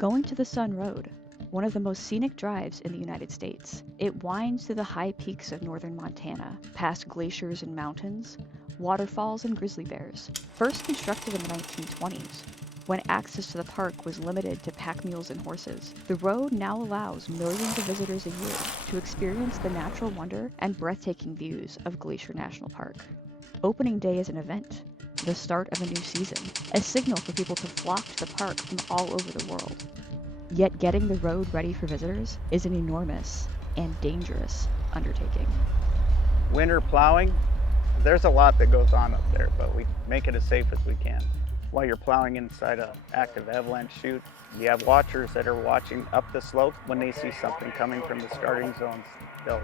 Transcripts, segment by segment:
Going to the Sun Road, one of the most scenic drives in the United States. It winds through the high peaks of northern Montana, past glaciers and mountains, waterfalls and grizzly bears. First constructed in the 1920s, when access to the park was limited to pack mules and horses, the road now allows millions of visitors a year to experience the natural wonder and breathtaking views of Glacier National Park. Opening day is an event, the start of a new season, a signal for people to flock to the park from all over the world. Yet getting the road ready for visitors is an enormous and dangerous undertaking. Winter plowing, there's a lot that goes on up there, but we make it as safe as we can. While you're plowing inside an active avalanche chute, you have watchers that are watching up the slope. When they see something coming from the starting zones, they'll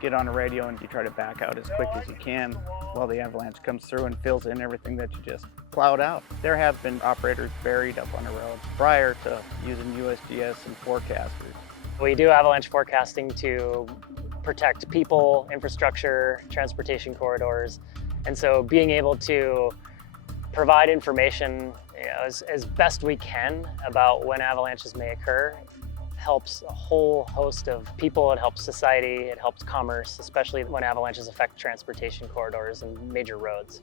get on a radio and you try to back out as quick as you can while the avalanche comes through and fills in everything that you just plowed out. There have been operators buried up on the road prior to using USGS and forecasters. We do avalanche forecasting to protect people, infrastructure, transportation corridors, and so being able to provide information as best we can about when avalanches may occur helps a whole host of people. It helps society, it helps commerce, especially when avalanches affect transportation corridors and major roads.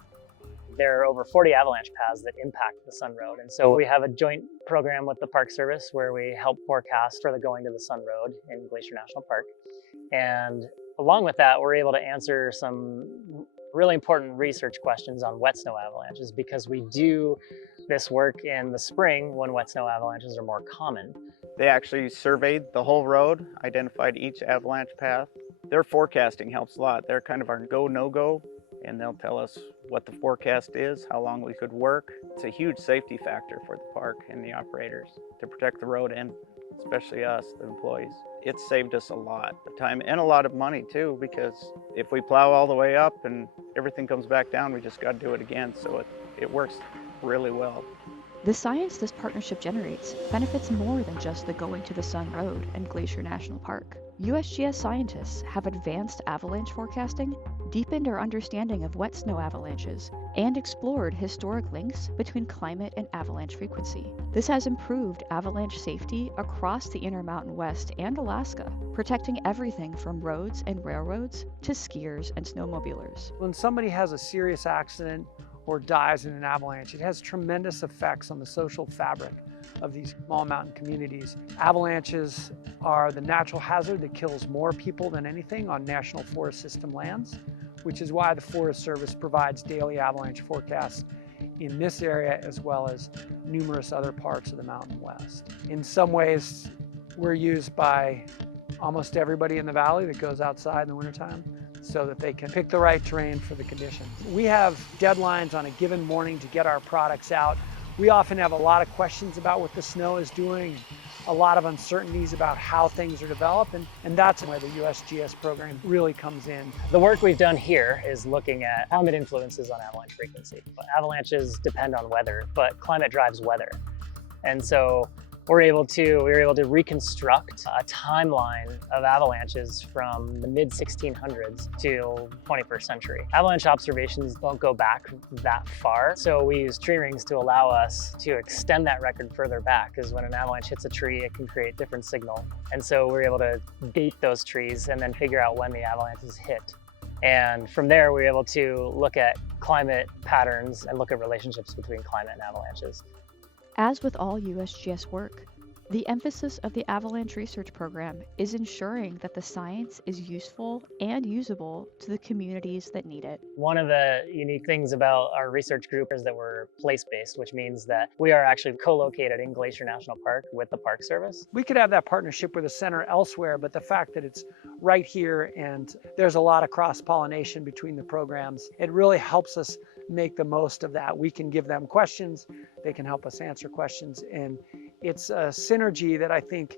There are over 40 avalanche paths that impact the Sun Road, and so we have a joint program with the Park Service where we help forecast for the Going to the Sun Road in Glacier National Park. And along with that, we're able to answer some really important research questions on wet snow avalanches, because we do this work in the spring when wet snow avalanches are more common. They actually surveyed the whole road, identified each avalanche path. Their forecasting helps a lot. They're kind of our go, no-go, and they'll tell us what the forecast is, how long we could work. It's a huge safety factor for the park and the operators to protect the road, and especially us, the employees. It's saved us a lot of time and a lot of money too, because if we plow all the way up and everything comes back down, we just got to do it again. So it works really well. The science this partnership generates benefits more than just the Going to the Sun Road and Glacier National Park. USGS scientists have advanced avalanche forecasting, deepened our understanding of wet snow avalanches, and explored historic links between climate and avalanche frequency. This has improved avalanche safety across the Intermountain West and Alaska, protecting everything from roads and railroads to skiers and snowmobilers. When somebody has a serious accident or dies in an avalanche, it has tremendous effects on the social fabric of these small mountain communities. Avalanches are the natural hazard that kills more people than anything on National Forest System lands, which is why the Forest Service provides daily avalanche forecasts in this area as well as numerous other parts of the Mountain West. In some ways, we're used by almost everybody in the valley that goes outside in the wintertime so that they can pick the right terrain for the conditions. We have deadlines on a given morning to get our products out. We often have a lot of questions about what the snow is doing, a lot of uncertainties about how things are developed, and that's where the USGS program really comes in. The work we've done here is looking at climate influences on avalanche frequency. Avalanches depend on weather, but climate drives weather. And so we were able to reconstruct a timeline of avalanches from the mid-1600s to 21st century. Avalanche observations don't go back that far, so we use tree rings to allow us to extend that record further back, because when an avalanche hits a tree, it can create different signal. And so we're able to date those trees and then figure out when the avalanches hit. And from there, we were able to look at climate patterns and look at relationships between climate and avalanches. As with all USGS work, the emphasis of the avalanche research program is ensuring that the science is useful and usable to the communities that need it. One of the unique things about our research group is that we're place-based, which means that we are actually co-located in Glacier National Park with the Park Service. We could have that partnership with a center elsewhere, but the fact that it's right here and there's a lot of cross-pollination between the programs, it really helps us make the most of that. We can give them questions, they can help us answer questions, and it's a synergy that I think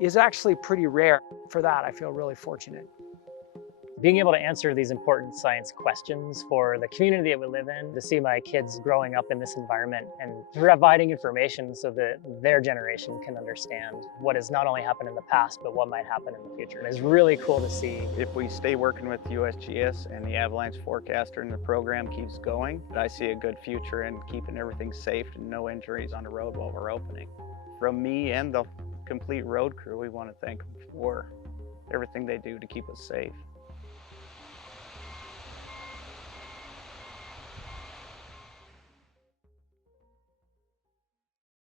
is actually pretty rare. For that, I feel really fortunate. being able to answer these important science questions for the community that we live in, to see my kids growing up in this environment and providing information so that their generation can understand what has not only happened in the past, but what might happen in the future. And it's really cool to see. If we stay working with USGS and the avalanche forecaster and the program keeps going, I see a good future in keeping everything safe and no injuries on the road while we're opening. From me and the complete road crew, we want to thank them for everything they do to keep us safe.